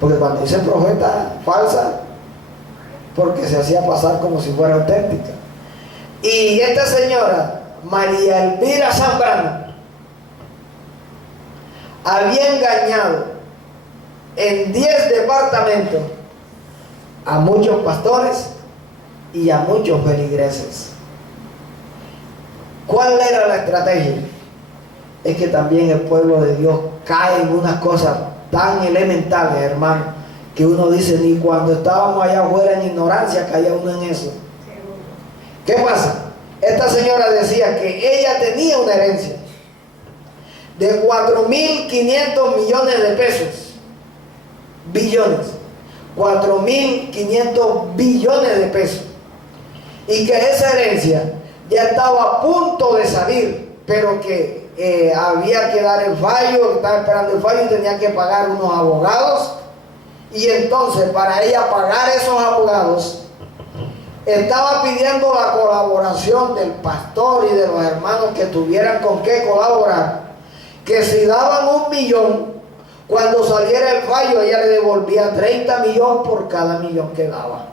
porque cuando dicen profeta falsa, porque se hacía pasar como si fuera auténtica, y esta señora María Elvira Zambrano había engañado en 10 departamentos a muchos pastores y a muchos feligreses. ¿Cuál era la estrategia? Es que también el pueblo de Dios cae en unas cosas tan elementales, hermano, que uno dice, ni cuando estábamos allá afuera en ignorancia caía uno en eso. ¿Qué pasa? Esta señora decía que ella tenía una herencia de 4.500 millones de pesos, billones, 4.500 billones de pesos, y que esa herencia ya estaba a punto de salir, pero que había que dar el fallo, estaba esperando el fallo y tenía que pagar unos abogados. Y entonces, para ella pagar esos abogados, estaba pidiendo la colaboración del pastor y de los hermanos que tuvieran con qué colaborar, que si daban 1 millón, cuando saliera el fallo ella le devolvía 30 millones por cada millón que daba.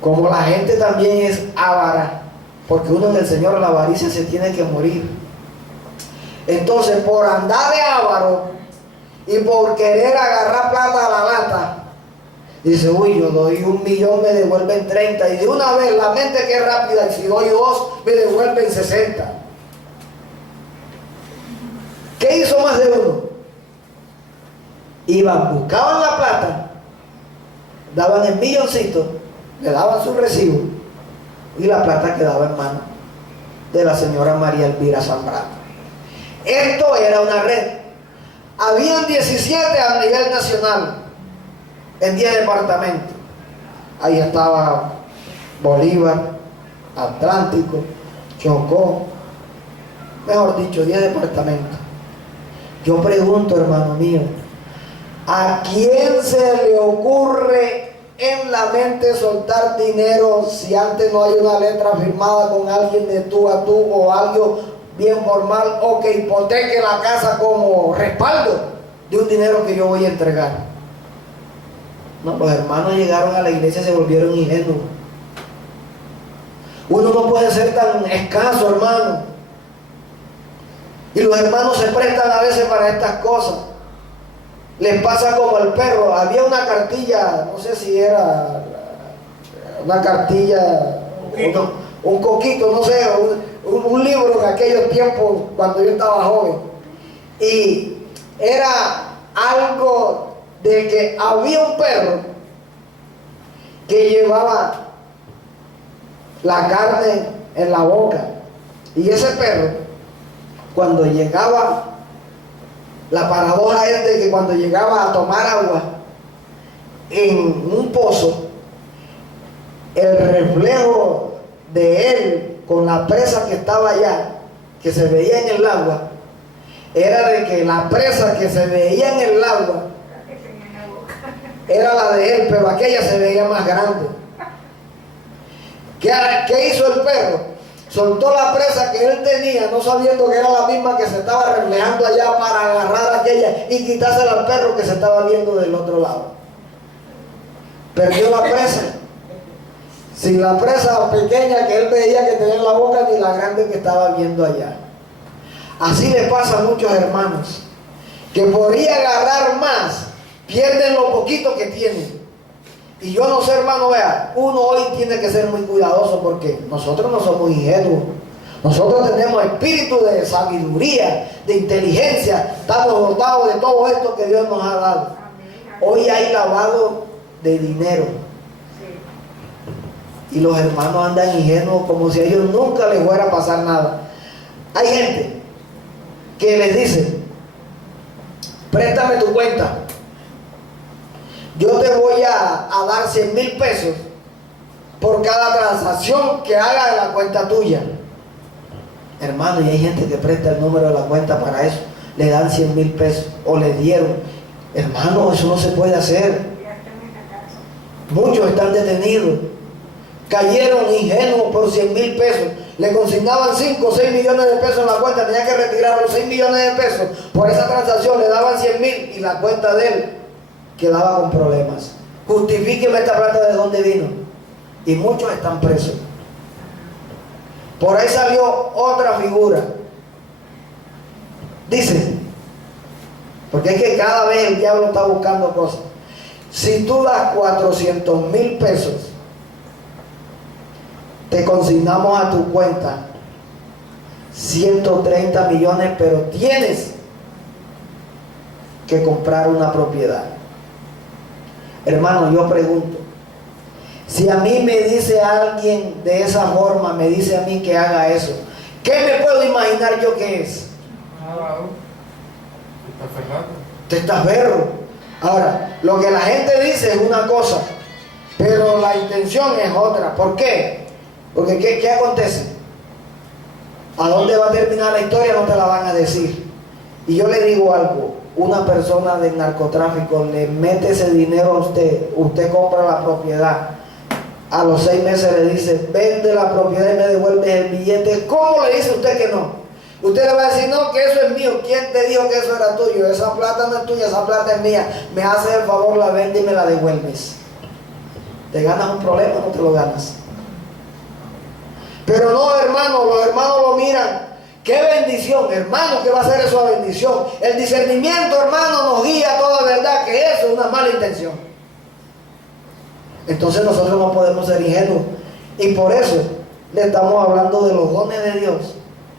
Como la gente también es avara, porque uno en el Señor la avaricia se tiene que morir. Entonces, por andar de avaro y por querer agarrar plata a la lata, dice, uy, yo doy 1 millón, me devuelven 30, y de una vez la mente que es rápida, y si doy 2, me devuelven 60. ¿Qué hizo más de uno? Iban, buscaban la plata, daban el milloncito, le daban su recibo, y la plata quedaba en manos de la señora María Elvira Zambrano. Esto era una red. Habían 17 a nivel nacional. en 10 departamentos. Ahí estaba Bolívar, Atlántico, Chocó, mejor dicho, 10 departamentos. Yo pregunto, hermano mío, ¿a quién se le ocurre en la mente soltar dinero si antes no hay una letra firmada con alguien de tú a tú o algo bien formal, o que hipoteque la casa como respaldo de un dinero que yo voy a entregar? No, los hermanos llegaron a la iglesia y se volvieron ingenuos. Uno no puede ser tan escaso, hermano. Y los hermanos se prestan a veces para estas cosas. Les pasa como al perro. Había una cartilla, no sé si era una cartilla, un coquito, no sé, un libro en aquellos tiempos cuando yo estaba joven. Y era algo de que había un perro que llevaba la carne en la boca. Y ese perro, cuando llegaba, la paradoja es de que cuando llegaba a tomar agua en un pozo, el reflejo de él con la presa que estaba allá, que se veía en el agua, era de que la presa que se veía en el agua era la de él, pero aquella se veía más grande. ¿Qué hizo el perro? Soltó la presa que él tenía, no sabiendo que era la misma que se estaba reflejando allá, para agarrar aquella y quitársela al perro que se estaba viendo del otro lado. Perdió la presa. Sin la presa pequeña que él veía que tenía en la boca, ni la grande que estaba viendo allá. Así le pasa a muchos hermanos, que por ir a agarrar más, pierden lo poquito que tienen. Y yo no sé, hermano, vea, uno hoy tiene que ser muy cuidadoso, porque nosotros no somos ingenuos. Nosotros tenemos espíritu de sabiduría, de inteligencia, estamos dotados de todo esto que Dios nos ha dado. Hoy hay lavado de dinero. Y los hermanos andan ingenuos como si a ellos nunca les fuera a pasar nada. Hay gente que les dice: préstame tu cuenta, yo te voy a dar 100,000 pesos por cada transacción que haga de la cuenta tuya. Hermano, y hay gente que presta el número de la cuenta para eso. Le dan 100,000 pesos o le dieron. Hermano, eso no se puede hacer. Muchos están detenidos. Cayeron ingenuos por 100,000 pesos. Le consignaban 5 o 6 millones de pesos en la cuenta. Tenía que retirar los 6 millones de pesos por esa transacción. Le daban 100,000 y la cuenta de él quedaba con problemas. Justifíqueme esta plata de dónde vino. Y muchos están presos. Por ahí salió otra figura. Dice, porque es que cada vez el diablo está buscando cosas. Si tú das 400,000 pesos, te consignamos a tu cuenta 130 millones, pero tienes que comprar una propiedad. Hermano, yo pregunto, si a mí me dice alguien de esa forma, me dice a mí que haga eso, ¿qué me puedo imaginar yo que es? Te estás verro. Ahora, lo que la gente dice es una cosa, pero la intención es otra. ¿Por qué? Porque ¿qué acontece? ¿A dónde va a terminar la historia? No te la van a decir. Y yo le digo algo: una persona del narcotráfico le mete ese dinero a usted, usted compra la propiedad, a los 6 meses le dice: vende la propiedad y me devuelves el billete. ¿Cómo le dice usted que no? Usted le va a decir: no, que eso es mío. ¿Quién te dijo que eso era tuyo? Esa plata no es tuya, esa plata es mía. Me haces el favor, la vende y me la devuelves. ¿Te ganas un problema o no te lo ganas? Pero no, hermano, los hermanos lo miran. ¡Qué bendición, hermano! ¿Qué va a ser eso, bendición? El discernimiento, hermano, nos guía a toda verdad, que eso es una mala intención. Entonces nosotros no podemos ser ingenuos. Y por eso le estamos hablando de los dones de Dios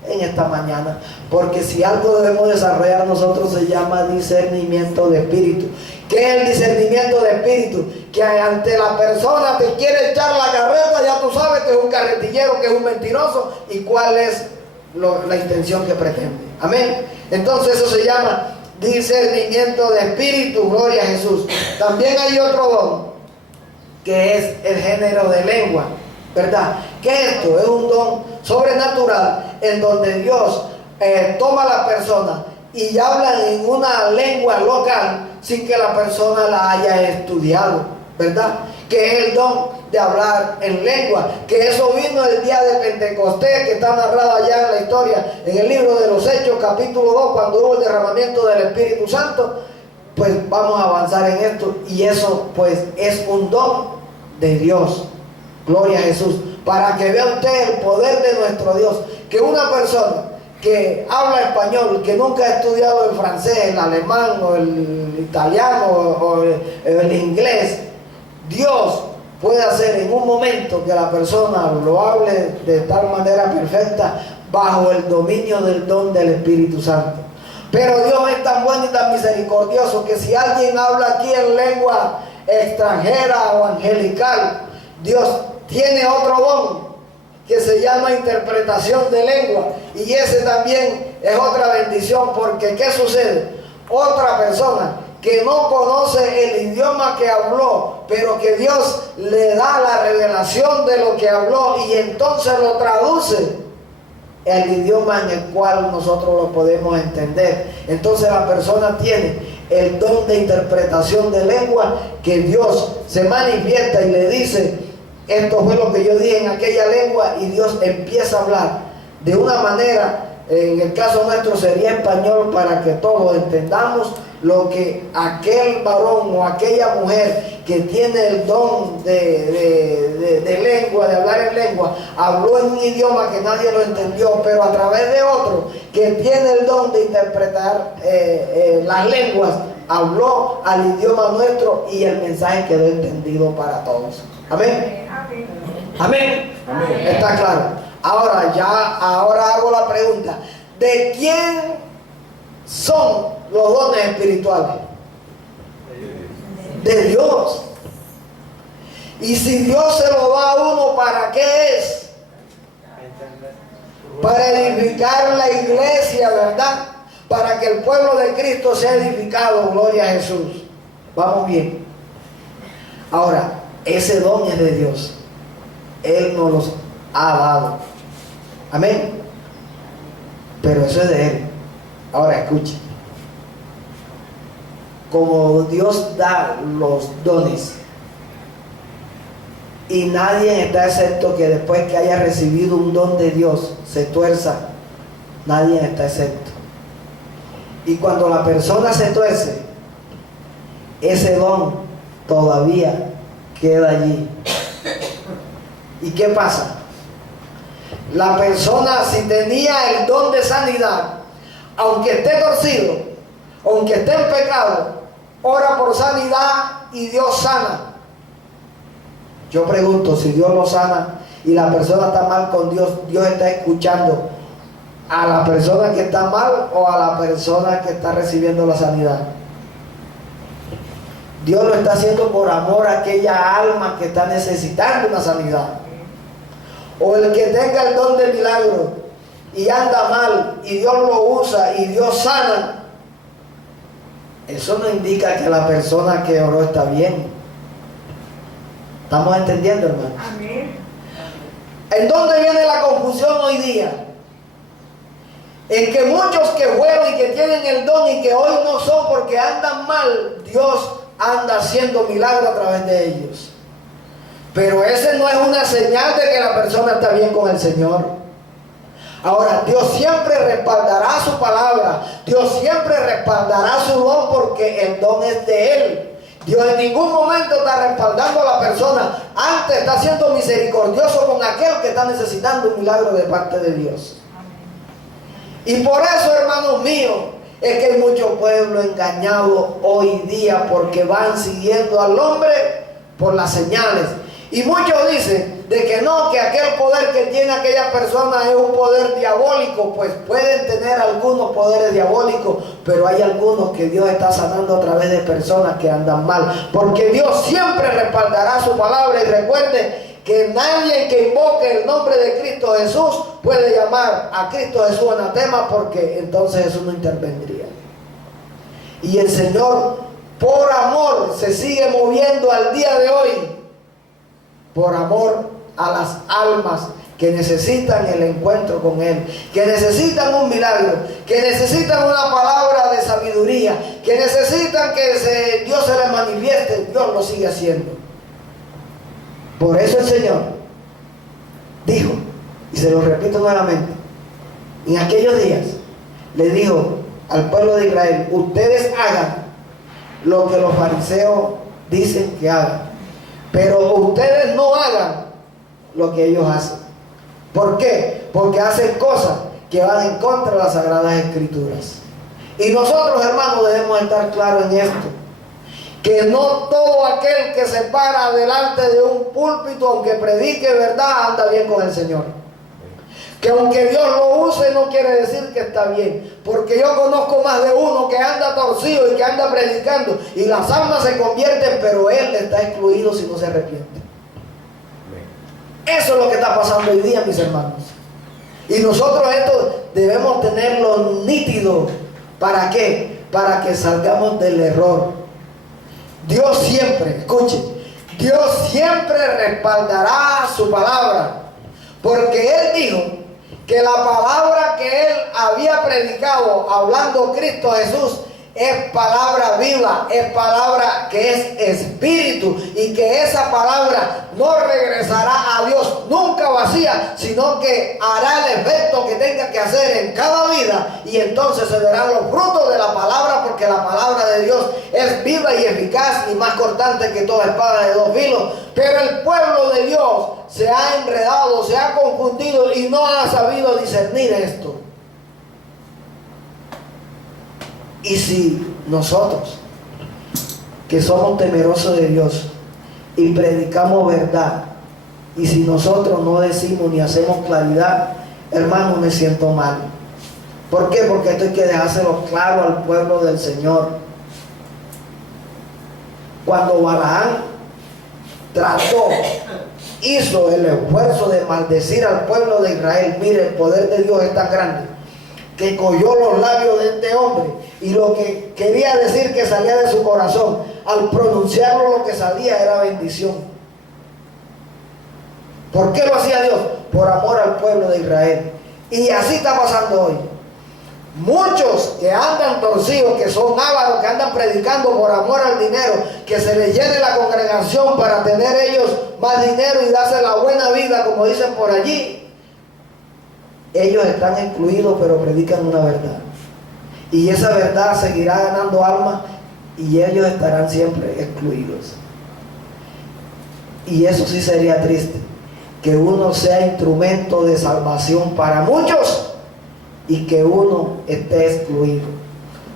en esta mañana. Porque si algo debemos desarrollar nosotros, se llama discernimiento de espíritu. ¿Qué es el discernimiento de espíritu? Que ante la persona te quiere echar la carreta, ya tú sabes que es un carretillero, que es un mentiroso, y cuál es la intención que pretende. Amén. Entonces eso se llama discernimiento de espíritu, gloria a Jesús. También hay otro don, que es el género de lengua, ¿verdad? ¿Qué es esto? Es un don sobrenatural en donde Dios toma a la persona y habla en una lengua local sin que la persona la haya estudiado, ¿verdad? Que es el don de hablar en lengua, que eso vino el día de Pentecostés, que está narrado allá en la historia, en el libro de los Hechos, capítulo 2, cuando hubo el derramamiento del Espíritu Santo. Pues vamos a avanzar en esto, y eso pues es un don de Dios, gloria a Jesús, para que vea usted el poder de nuestro Dios, que una persona que habla español, que nunca ha estudiado el francés, el alemán o el italiano o el inglés, Dios puede hacer en un momento que la persona lo hable de tal manera perfecta bajo el dominio del don del Espíritu Santo. Pero Dios es tan bueno y tan misericordioso que si alguien habla aquí en lengua extranjera o angelical, Dios tiene otro don que se llama interpretación de lengua, y ese también es otra bendición, porque ¿qué sucede? Otra persona que no conoce el idioma que habló, pero que Dios le da la revelación de lo que habló y entonces lo traduce el idioma en el cual nosotros lo podemos entender. Entonces la persona tiene el don de interpretación de lengua, que Dios se manifiesta y le dice: esto fue lo que yo dije en aquella lengua, y Dios empieza a hablar de una manera, en el caso nuestro sería español, para que todos entendamos lo que aquel varón o aquella mujer que tiene el don de lengua, de hablar en lengua, habló en un idioma que nadie lo entendió, pero a través de otro que tiene el don de interpretar las lenguas, habló al idioma nuestro y el mensaje quedó entendido para todos. Amén. Amén. Amén. Está claro. Ahora hago la pregunta: ¿de quién son los dones espirituales? De Dios. Y si Dios se lo da a uno, ¿para qué es? Para edificar la iglesia, ¿verdad? Para que el pueblo de Cristo sea edificado, gloria a Jesús. Vamos bien. Ahora, ese don es de Dios. Él nos los ha dado. Amén. Pero eso es de Él. Ahora escuchen. Como Dios da los dones, y nadie está excepto que después que haya recibido un don de Dios se tuerza, nadie está excepto. Y cuando la persona se tuerce, ese don todavía queda allí. ¿Y qué pasa? La persona, si tenía el don de sanidad, aunque esté torcido, aunque esté en pecado, ora por sanidad y Dios sana. Yo pregunto, si Dios lo sana y la persona está mal con Dios, ¿Dios está escuchando a la persona que está mal o a la persona que está recibiendo la sanidad? Dios lo está haciendo por amor a aquella alma que está necesitando una sanidad. O el que tenga el don de milagro y anda mal y Dios lo usa y Dios sana, eso no indica que la persona que oró está bien. ¿Estamos entendiendo, hermano? Amén. ¿En dónde viene la confusión hoy día? En que muchos que fueron y que tienen el don y que hoy no son porque andan mal, Dios anda haciendo milagros a través de ellos. Pero ese no es una señal de que la persona está bien con el Señor. Ahora, Dios siempre respaldará su palabra. Dios siempre respaldará su don, porque el don es de Él. Dios en ningún momento está respaldando a la persona. Antes está siendo misericordioso con aquel que está necesitando un milagro de parte de Dios. Y por eso, hermanos míos, es que hay mucho pueblo engañado hoy día, porque van siguiendo al hombre por las señales. Y muchos dicen de que no, que aquel poder que tiene aquella persona es un poder diabólico. Pues pueden tener algunos poderes diabólicos, pero hay algunos que Dios está sanando a través de personas que andan mal, porque Dios siempre respaldará su palabra. Y recuerde que nadie que invoque el nombre de Cristo Jesús puede llamar a Cristo Jesús anatema, porque entonces Jesús no intervendría. Y el Señor, por amor, se sigue moviendo al día de hoy, por amor a las almas que necesitan el encuentro con Él, que necesitan un milagro, que necesitan una palabra de sabiduría, que necesitan que Dios se les manifieste. Dios lo sigue haciendo. Por eso el Señor dijo, y se lo repito nuevamente, en aquellos días le dijo al pueblo de Israel: ustedes hagan lo que los fariseos dicen que hagan, pero ustedes no hagan lo que ellos hacen. ¿Por qué? Porque hacen cosas que van en contra de las Sagradas Escrituras. Y nosotros, hermanos, debemos estar claros en esto, que no todo aquel que se para delante de un púlpito, aunque predique verdad, anda bien con el Señor. Que aunque Dios lo use, no quiere decir que está bien. Porque yo conozco más de uno que anda torcido y que anda predicando, y las almas se convierten, pero él está excluido si no se arrepiente. Eso es lo que está pasando hoy día, mis hermanos. Y nosotros esto debemos tenerlo nítido. ¿Para qué? Para que salgamos del error. Dios siempre, escuche, Dios siempre respaldará su palabra. Porque Él dijo que la palabra que Él había predicado, hablando Cristo Jesús, es palabra viva, es palabra que es espíritu, y que esa palabra no regresará a Dios nunca vacía, sino que hará el efecto que tenga que hacer en cada vida, y entonces se verán los frutos de la palabra, porque la palabra de Dios es viva y eficaz y más cortante que toda espada de dos filos. Pero el pueblo de Dios se ha enredado, se ha confundido y no ha sabido discernir esto. Y si nosotros, que somos temerosos de Dios y predicamos verdad, y si nosotros no decimos ni hacemos claridad, hermano, me siento mal. ¿Por qué? Porque esto hay que dejárselo claro al pueblo del Señor. Cuando Balaam hizo el esfuerzo de maldecir al pueblo de Israel, mire, el poder de Dios es tan grande que cogió los labios de este hombre, y lo que quería decir que salía de su corazón, al pronunciarlo, lo que salía era bendición. ¿Por qué lo hacía Dios? Por amor al pueblo de Israel. Y así está pasando hoy. Muchos que andan torcidos, que son ávaros, que andan predicando por amor al dinero, que se les llene la congregación para tener ellos más dinero y darse la buena vida, como dicen por allí. Ellos están excluidos, pero predican una verdad. Y esa verdad seguirá ganando almas, y ellos estarán siempre excluidos. Y eso sí sería triste, que uno sea instrumento de salvación para muchos y que uno esté excluido.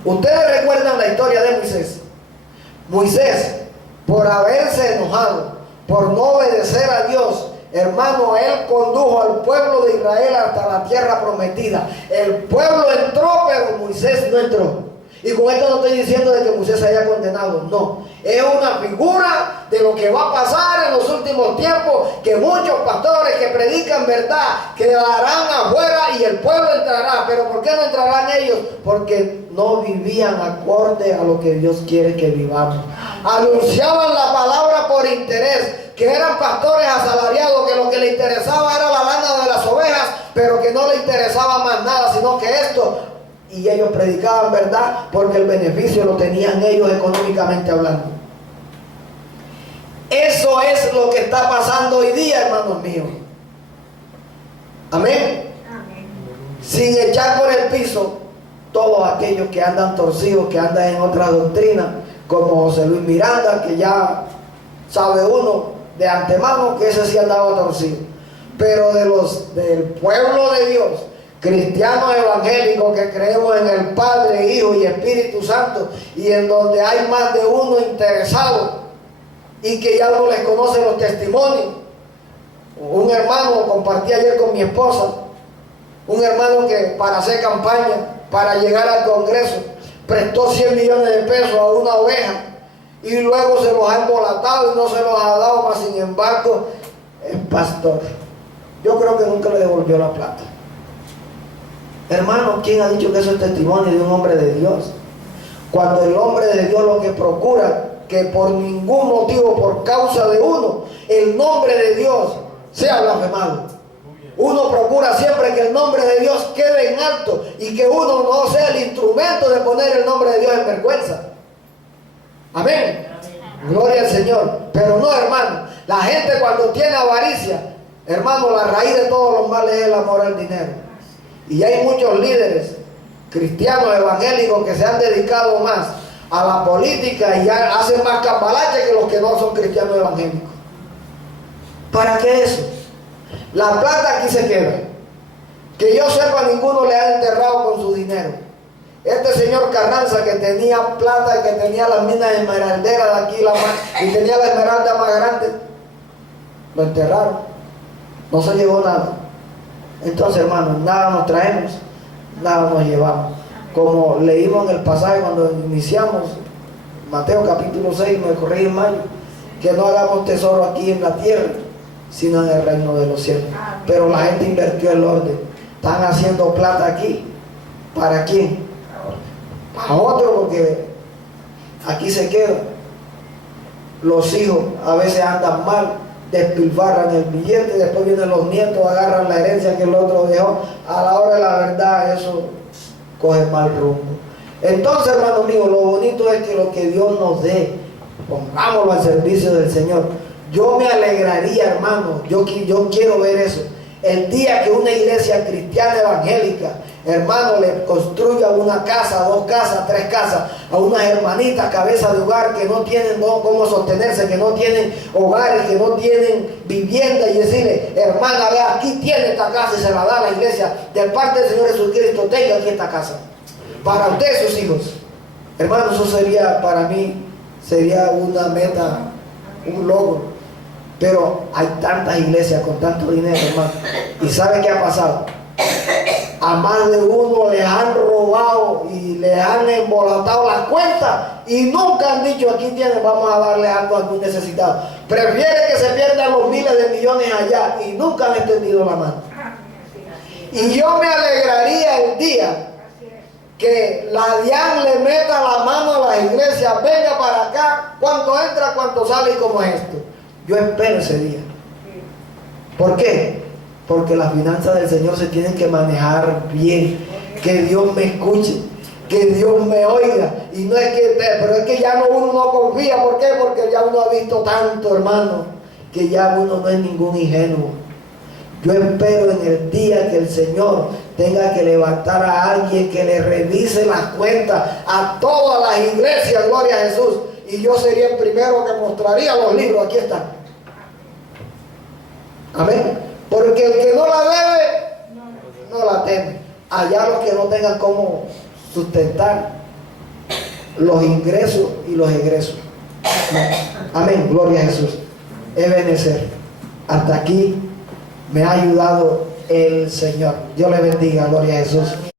Ustedes recuerdan la historia de Moisés. Moisés, por haberse enojado, por no obedecer a Dios, hermano, él condujo al pueblo de Israel hasta la tierra prometida. El pueblo entró, pero Moisés no entró. Y con esto no estoy diciendo de que Moisés se haya condenado, no. Es una figura de lo que va a pasar en los últimos tiempos, que muchos pastores que predican verdad quedarán afuera y el pueblo entrará. ¿Pero por qué no entrarán ellos? Porque no vivían acorde a lo que Dios quiere que vivamos. Anunciaban la palabra por interés, que eran pastores asalariados, que lo que les interesaba era la lana de las ovejas, pero que no les interesaba más nada, sino que esto. Y ellos predicaban verdad porque el beneficio lo tenían ellos económicamente hablando. Eso es lo que está pasando hoy día, hermanos míos. Amén. Sin echar por el piso todos aquellos que andan torcidos, que andan en otra doctrina, como José Luis Miranda, que ya sabe uno de antemano que ese sí andaba torcido. Pero del pueblo de Dios, cristianos evangélicos que creemos en el Padre, Hijo y Espíritu Santo, y en donde hay más de uno interesado y que ya no les conocen los testimonios. Un hermano, compartí ayer con mi esposa, un hermano que para hacer campaña, para llegar al Congreso, prestó 100 millones de pesos a una oveja y luego se los ha embolatado y no se los ha dado, mas sin embargo el pastor, yo creo que nunca le devolvió la plata. Hermano, ¿quién ha dicho que eso es testimonio de un hombre de Dios? Cuando el hombre de Dios lo que procura, que por ningún motivo, por causa de uno, el nombre de Dios sea blasfemado. Uno procura siempre que el nombre de Dios quede en alto y que uno no sea el instrumento de poner el nombre de Dios en vergüenza. Amén. Gloria al Señor. Pero no, hermano, la gente cuando tiene avaricia, hermano, la raíz de todos los males es el amor al dinero. Y hay muchos líderes cristianos evangélicos que se han dedicado más a la política y ya hacen más cambalache que los que no son cristianos evangélicos. ¿Para qué eso? La plata aquí se queda. Que yo sepa, ninguno le ha enterrado con su dinero. Este señor Carranza, que tenía plata y que tenía las minas esmeralderas de aquí y tenía la esmeralda más grande, lo enterraron. No se llevó nada. Entonces, hermanos, nada nos traemos, nada nos llevamos. Como leímos en el pasaje cuando iniciamos, Mateo capítulo 6, me corrige mal, que no hagamos tesoro aquí en la tierra, sino en el reino de los cielos. Pero la gente invirtió el orden. Están haciendo plata aquí. ¿Para quién? Para otro, porque aquí se queda. Los hijos a veces andan mal, despilfarran el billete, después vienen los nietos, agarran la herencia que el otro dejó. A la hora de la verdad, eso coge mal rumbo. Entonces, hermano mío, lo bonito es que lo que Dios nos dé, pongámoslo al servicio del Señor. Yo me alegraría, hermano, yo quiero ver eso. El día que una iglesia cristiana evangélica, hermano, le construya una casa, 2 casas, 3 casas a unas hermanitas cabeza de hogar que no tienen cómo sostenerse, que no tienen hogares, que no tienen vivienda, y decirle: hermana, vea, aquí tiene esta casa, y se la da a la iglesia de parte del Señor Jesucristo. Tenga aquí esta casa para usted y sus hijos. Hermano, eso sería, para mí, sería una meta, un logro. Pero hay tantas iglesias con tanto dinero, hermano. ¿Y sabe qué ha pasado? A más de uno les han robado y les han embolatado las cuentas y nunca han dicho: aquí tienen, vamos a darle algo a algún necesitado. Prefiere que se pierdan los miles de millones allá y nunca han extendido la mano. Y yo me alegraría el día que la DIAN le meta la mano a las iglesias: venga para acá, cuánto entra, cuánto sale y cómo es esto. Yo espero ese día. ¿Por qué? Porque las finanzas del Señor se tienen que manejar bien. Que Dios me escuche, que Dios me oiga. Y no es que, pero es que ya uno no confía. ¿Por qué? Porque ya uno ha visto tanto, hermano, que ya uno no es ningún ingenuo. Yo espero en el día que el Señor tenga que levantar a alguien que le revise las cuentas a todas las iglesias, gloria a Jesús. Y yo sería el primero que mostraría los libros. Aquí están. Amén. Porque el que no la debe, no la teme. Allá los que no tengan cómo sustentar los ingresos y los egresos. Amén. Gloria a Jesús. Ebenezer. Hasta aquí me ha ayudado el Señor. Dios le bendiga. Gloria a Jesús.